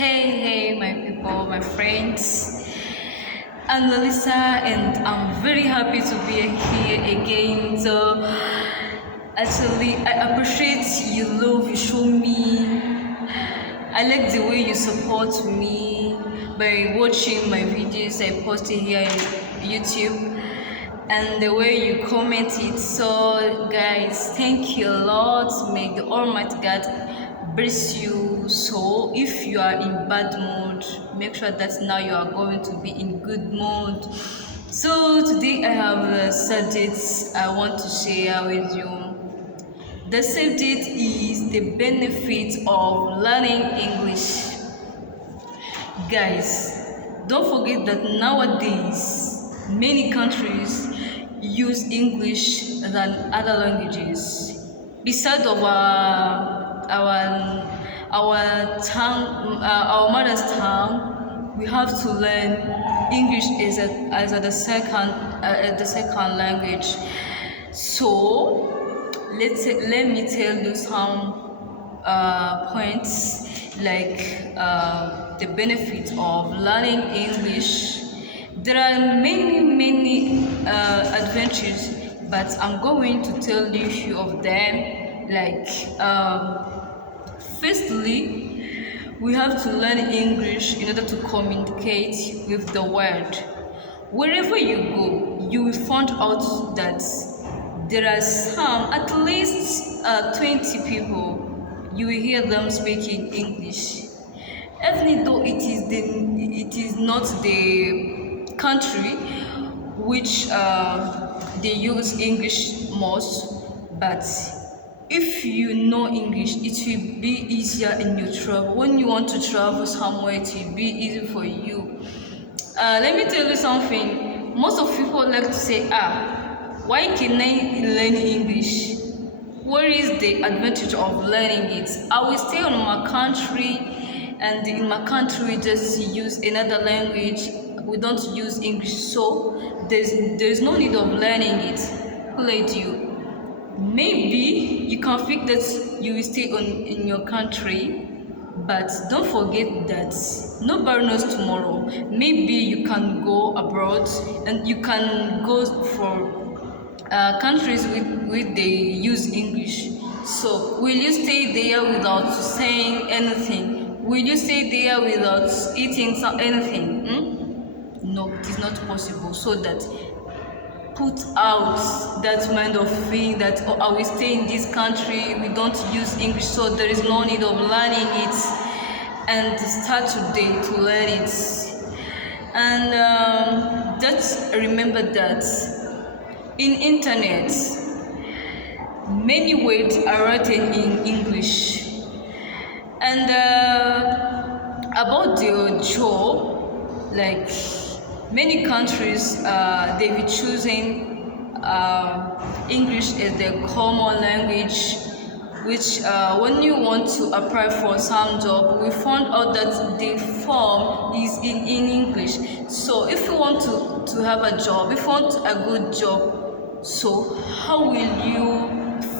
Hey, my people, my friends. I'm Melissa, and I'm very happy to be here again. So, actually, I appreciate you love you show me. I like the way you support me by watching my videos I post here on YouTube and the way you comment it. So, guys, thank you a lot. May the Almighty God bless you. So if you are in bad mood, make sure that now you are going to be in good mood. So today I have a subject I want to share with you. The subject is the benefit of learning English. Guys, don't forget that nowadays many countries use English than other languages. Besides of our mother's tongue, we have to learn English as the second language. So let me tell you some points like the benefits of learning English. There are many advantages, but I'm going to tell you a few of them. Like firstly, we have to learn English in order to communicate with the world. Wherever you go, you will find out that there are at least 20 people, you will hear them speaking English. Even though it is not the country which they use English most, but if you know English, it will be easier in your travel. When you want to travel somewhere, it will be easy for you. Let me tell you something. Most of people like to say, why can I learn English? What is the advantage of learning it? I will stay in my country, and in my country we just use another language. We don't use English, so there's no need of learning it. Who let you? Maybe you can think that you will stay in your country, but don't forget that nobody knows tomorrow. Maybe you can go abroad and you can go for countries with they use English. So will you stay there without saying anything? Will you stay there without eating anything? No, it is not possible. So that put out that mind of thing that I will stay in this country, we don't use English, so there is no need of learning it, and start today to learn it. And just remember that in internet many words are written in English, and about the job, like many countries they be choosing English as their common language, which when you want to apply for some job, we found out that the form is in English. So if you want to have a job, if you want a good job, so how will you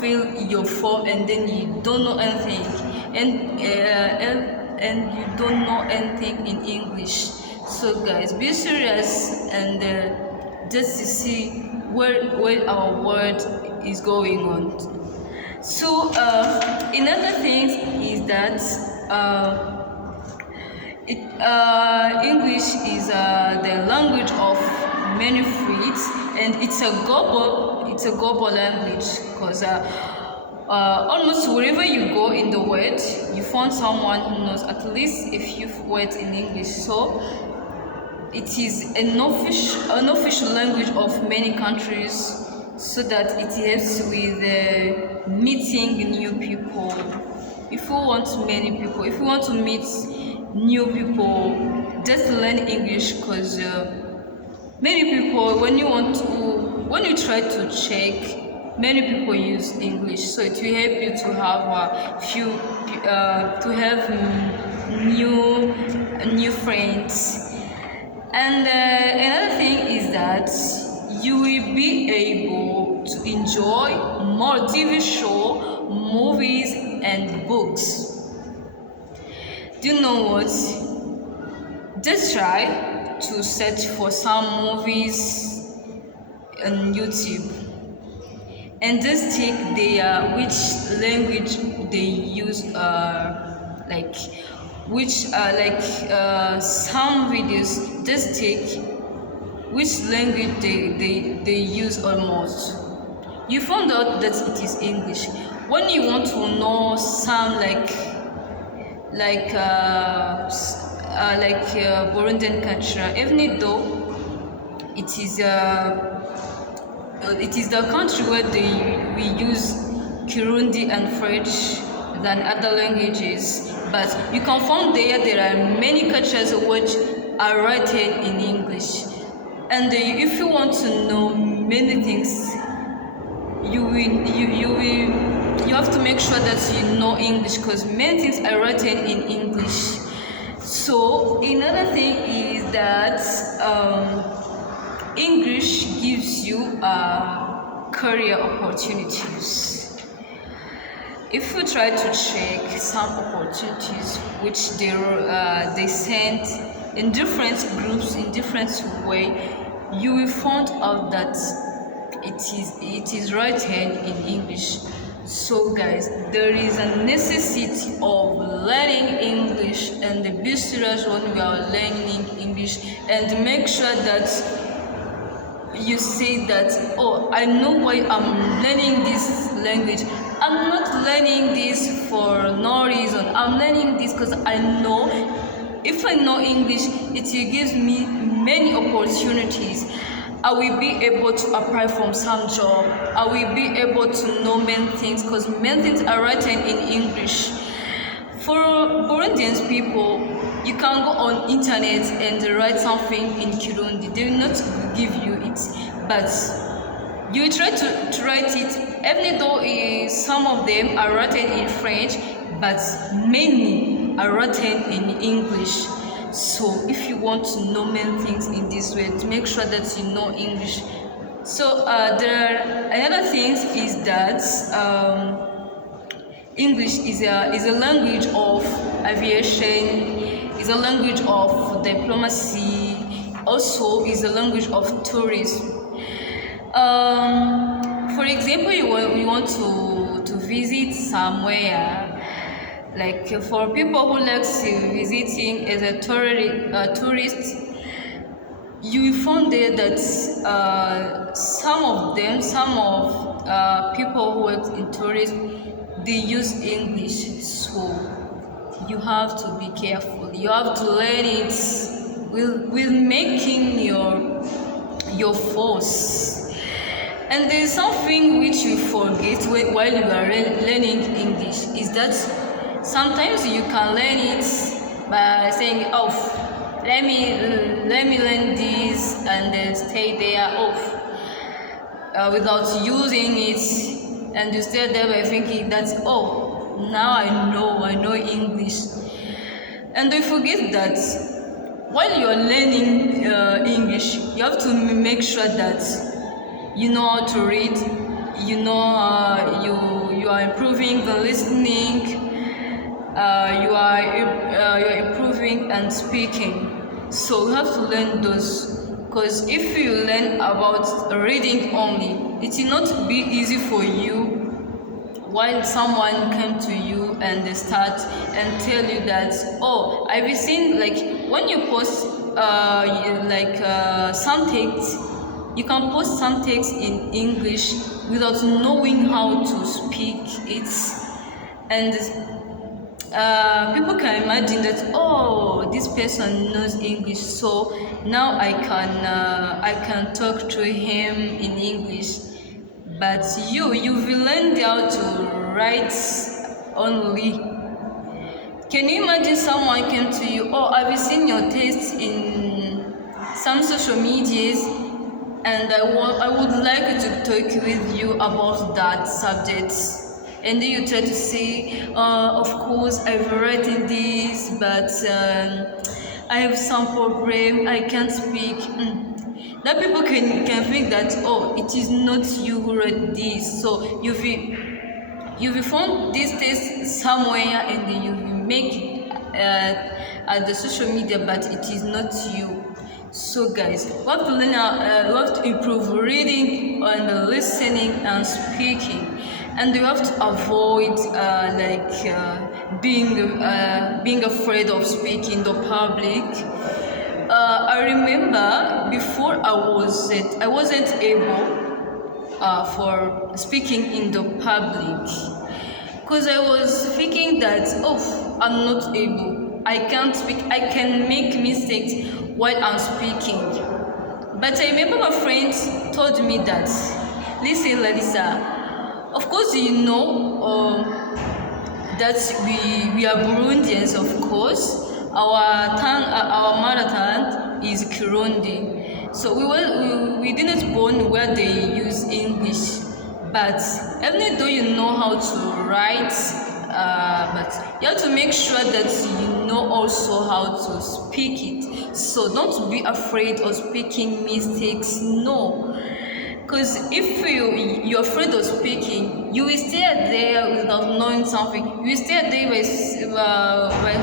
fill your form and then you don't know anything, and you don't know anything in English? So guys, be serious and just to see where our world is going on. So another thing is that English is the language of many faiths, and it's a global language, because almost wherever you go in the world, you find someone who knows at least a few words in English. So it is an official language of many countries, so that it helps with meeting new people. If you want to meet new people, just learn English, because many people, when you try to check, many people use English, so it will help you to have new friends. And another thing is that you will be able to enjoy more TV shows, movies, and books. Do you know what? Just try to search for some movies on YouTube and just check their which language they use, like which some videos. Just check which language they use almost. You found out that it is English. When you want to know some Burundian culture, even though it is the country where we use Kirundi and French than other languages, but you can find there are many cultures which are written in English. And if you want to know many things, you have to make sure that you know English, because many things are written in English. So another thing is that English gives you career opportunities. If you try to check some opportunities which they send in different groups in different way, you will find out that it is written in English. So guys, there is a necessity of learning English, and be serious when we are learning English, and make sure that you say that, oh, I know why I'm learning this language. I'm not learning this for no reason. I'm learning this because I know if I know English, it gives me many opportunities. I will be able to apply for some job. I will be able to know many things, because many things are written in English. For Burundian people, you can go on internet and write something in Kirundi. They will not give you it, but you try to write it, even though some of them are written in French, but many are written in English. So if you want to know many things in this way, to make sure that you know English. So there are another things is that English is a language of aviation, is a language of diplomacy, also is a language of tourism. For example, you want to visit somewhere. Like for people who like visiting as a tourist, you will find there that some people who work in tourism, they use English. So you have to be careful. You have to learn it with making your force. And there is something which you forget while you are learning English, is that sometimes you can learn it by saying, oh, let me learn this, and then stay there off without using it, and you stay there by thinking that, oh, now I know English. And you forget that while you are learning English, you have to make sure that you know how to read, you know you are improving the listening, you are improving and speaking. So you have to learn those, because if you learn about reading only, it will not be easy for you while someone came to you and they start and tell you that, oh, I've seen, like when you post some text, you can post some text in English without knowing how to speak it, and people can imagine that, oh, this person knows English, so now I can talk to him in English. But you've learned how to write only. Can you imagine someone came to you, oh, I've seen your text in some social medias, and I would like to talk with you about that subject. And then you try to say, of course, I've written this, but I have some problem, I can't speak. That people can think that, oh, it is not you who wrote this. So you will find this text somewhere, and then you will make at the social media, but it is not you. So guys, we have to learn we have to improve reading and listening and speaking, and you have to avoid being afraid of speaking in the public. I remember before I wasn't able for speaking in the public, because I was thinking that, oh, I'm not able, I can't speak, I can make mistakes while I'm speaking. But I remember my friends told me that, listen, Larissa, of course you know that we are Burundians, of course. Our mother tongue is Kirundi. So we didn't born where they use English. But even though you know how to write, but you have to make sure that you know also how to speak it. So don't be afraid of speaking mistakes. No. Because if you're afraid of speaking, you will stay there without knowing something. You will stay there by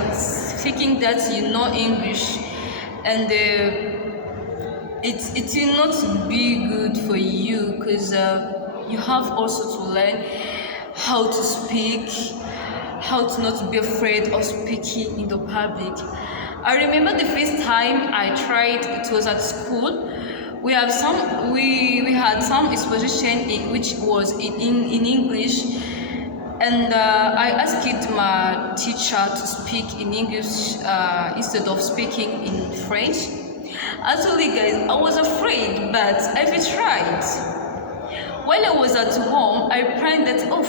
thinking that you know English, and it will not be good for you, because you have also to learn how to speak, how to not be afraid of speaking in the public. I remember the first time I tried, it was at school. We had some exposition which was in English, and I asked my teacher to speak in English instead of speaking in French. Actually, guys, I was afraid, but I tried. When I was at home, I planned that, oh,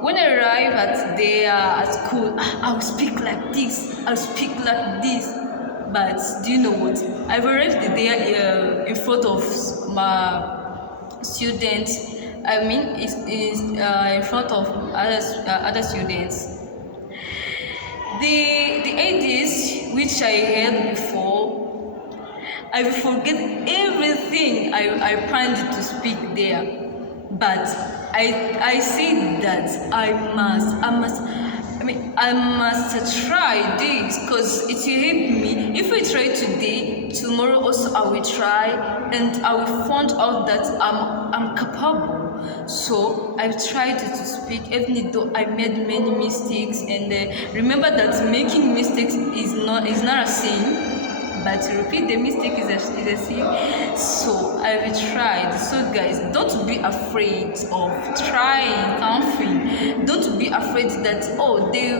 when I arrive at school, I'll speak like this, I'll speak like this. But do you know what? I've arrived there in front of my students. I mean, it's in front of other students. The ideas which I heard before, I will forget everything I planned to speak there. But I said that I must try this, because it will help me. If I try today, tomorrow also I will try, and I will find out that I'm capable. So I've tried to speak, even though I made many mistakes. And remember that making mistakes is not a sin, but to repeat the mistake is a sin. So I've tried. So guys, don't be afraid of trying something. Don't be afraid that, oh, they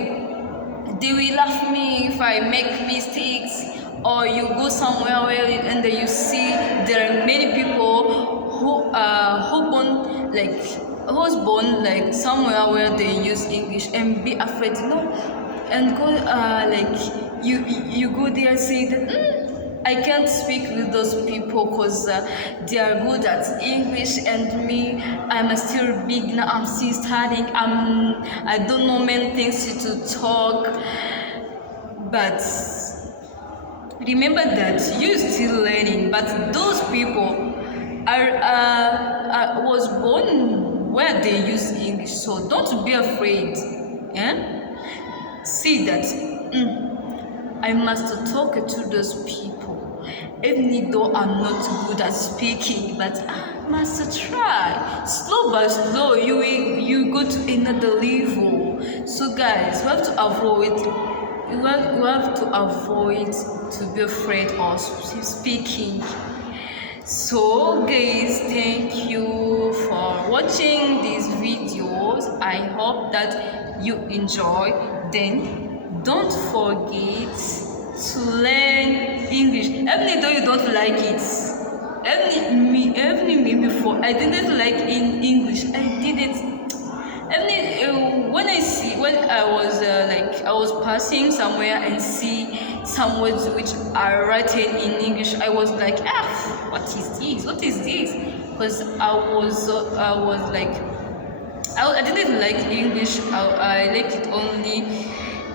will laugh me if I make mistakes. Or you go somewhere and you see there are many people who's born like somewhere where they use English, and be afraid, no, and go you go there and say that I can't speak with those people because they are good at English, and me, I'm still beginner, I'm still studying, I don't know many things to talk. But remember that you're still learning. But those people was born where they use English, so don't be afraid. See that I must talk to those people, even though I'm not good at speaking, but I must try. Slow by slow, you go to another level. So guys, we have to avoid to be afraid of speaking. So guys, thank you for watching these videos. I hope that you enjoy. Then don't forget to learn English, even though you don't like it. Even me before, I didn't like in English. I didn't. When I was passing somewhere and see some words which are written in English, I was like, what is this? Because I didn't like English. I liked it only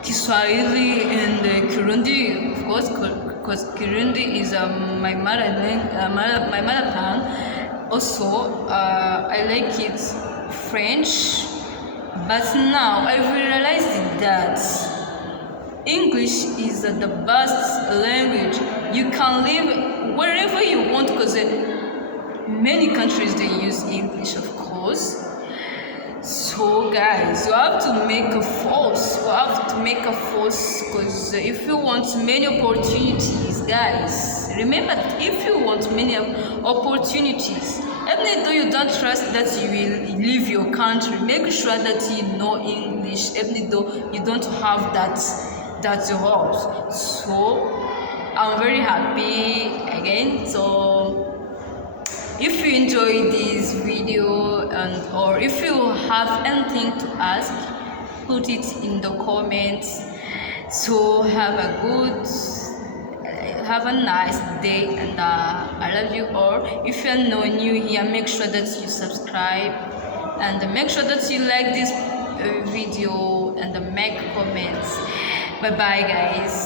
Kiswahili and Kirundi, of course, because Kirundi is my mother tongue. Also, I like it French. But now I realized that English is the best language. You can live wherever you want because many countries they use English, of course. So guys, you have to make a force. You have to make a force because if you want many opportunities, guys, remember that if you want many opportunities, even though you don't trust that you will leave your country, make sure that you know English, even though you don't have that job. So I'm very happy again. So if you enjoyed this video or if you have anything to ask, put it in the comments. So have a nice day, and I love you all. If you are not new here, make sure that you subscribe and make sure that you like this video and make comments. Bye bye guys.